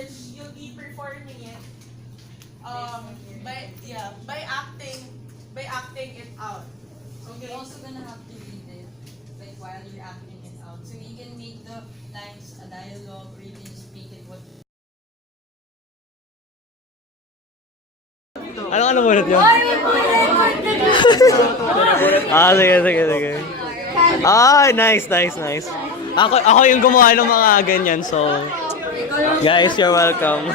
which you'll be performing it by acting it out. Okay. You're also gonna have to read it like while you're acting it out. So you can make the lines a dialogue or you can just make it what. Ano bunot nyo? Sige. Nice. Ako yung gumawa ng mga ganyan, so guys, you're welcome.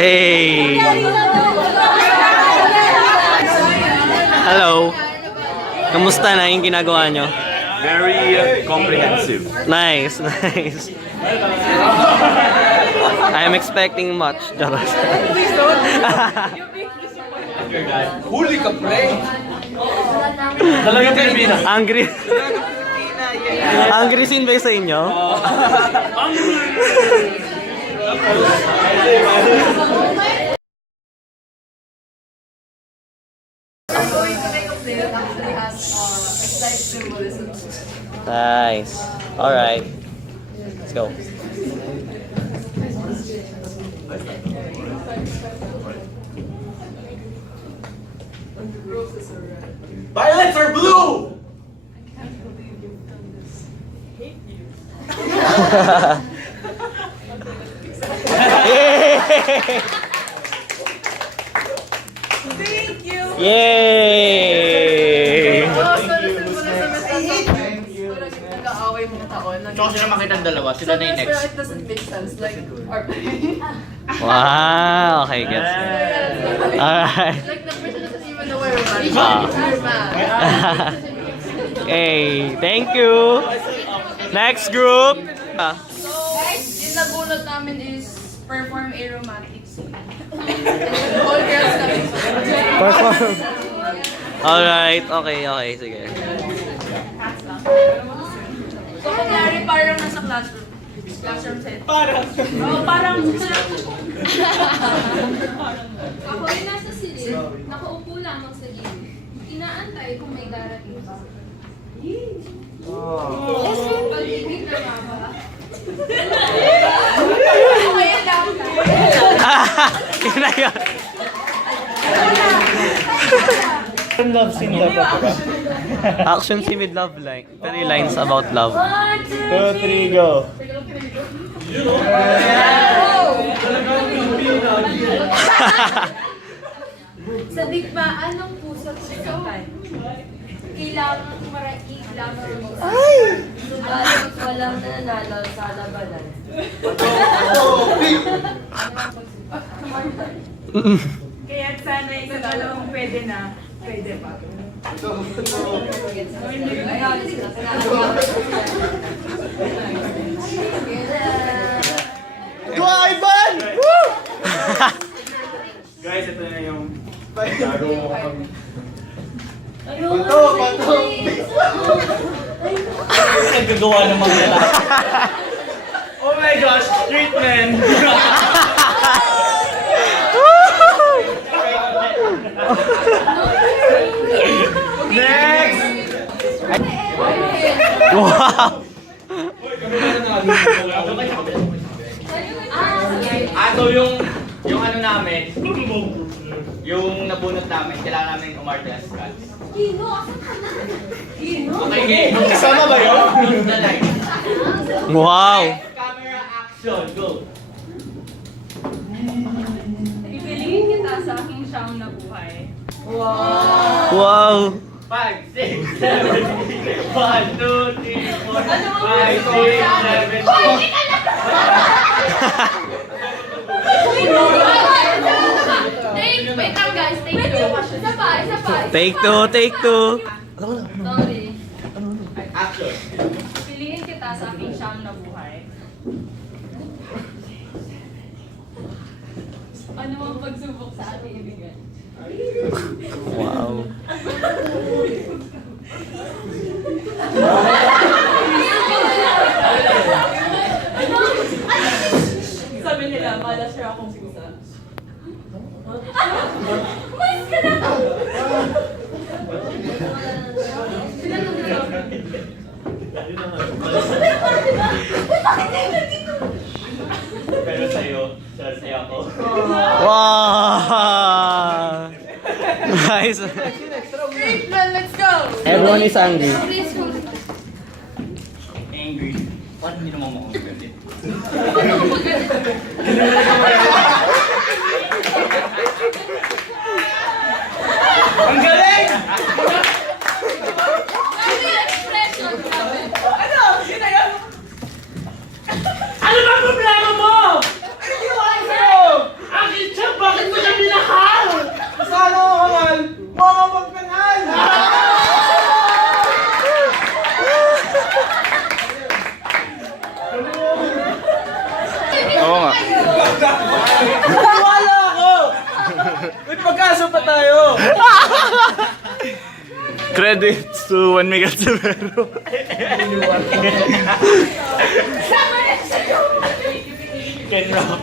Hey! Hello! Kamusta na yung ginagawa nyo? Very comprehensive. Nice. I'm expecting much. Huli ka, pre! Talagang Pilipina. Angry scene ba sa inyo? I'm going to make a play that actually has a slight symbolism. Nice. Alright. Let's go. Violets are blue! I can't believe you've done this. I hate you. Thank you! Yay! Nag-aaway mga taon. Tsaka sila makita ang dalawa, sila na yung Pero next. it doesn't make sense. Like, our Wow! Okay, gets it. Alright. like the person doesn't even know where we're at. You're mad. Okay, thank you. Next group. So, yung nabunot namin is perform a romantic scene. All girls kami. Perform. Alright, okay, sige. So, kunyari parang nasa classroom. Classroom set. Parang. Oo, parang. Ako ay nasa silid, nakaupo lamang sa gilid. Inaantay kung may darating pa. Pag-ibig na nga ba? Ngayon lang. Yun na yun. Love scene dapat ba? Action scene with love line. 3 lines about love. 2, 3, go! Sa digmaan ng puso't sigawan, kailangan maraig lamang mo. Subalit walang nanalo sa labanan. Kaya sana yung dalawang pwede na. Pwede pa. Ivan! Woo! Guys, ito na yung bago mo kapag... Pato! Nagagawa ng mga lalaki. Oh my gosh, treatment! Next! Wow! So yung ano namin, yung nabunot namin, kailangan namin umarte as cuts. Kino, asan ka na? Kino? Okay, game. Kasama ba yun? Close the line. Wow! Camera action, go! Pipiliin kita sa aking siyang nabuhay. Wow! 5, 6, 7, 1, 2, 3, 4, 5, 6, 7, 8. Wait lang guys, take two. Isa pa. Take two. Sorry. Action. Piliin kita sa aking siyang nabuhay. Ano ang pagsubok sa ating ibigan? Wow. Akala siya akong pusa. Mas ka na! Pero sa'yo ako. Wow! Nice. Treatment, let's go! Everyone is angry. Please hold it. Angry. Parang hindi naman mo akong galit. Ang galing! Grabe yung expression, grabe. Ano? Yun na yun. Ano ba problema mo? Ano ginawa ko sa'yo? Akin siya, bakit mo siya binakal? Sana ako kamal? Mga magkanal! Oo nga. Wala ako! May pagkaso pa tayo! Credits to Juan Miguel Severo. Ken Rock.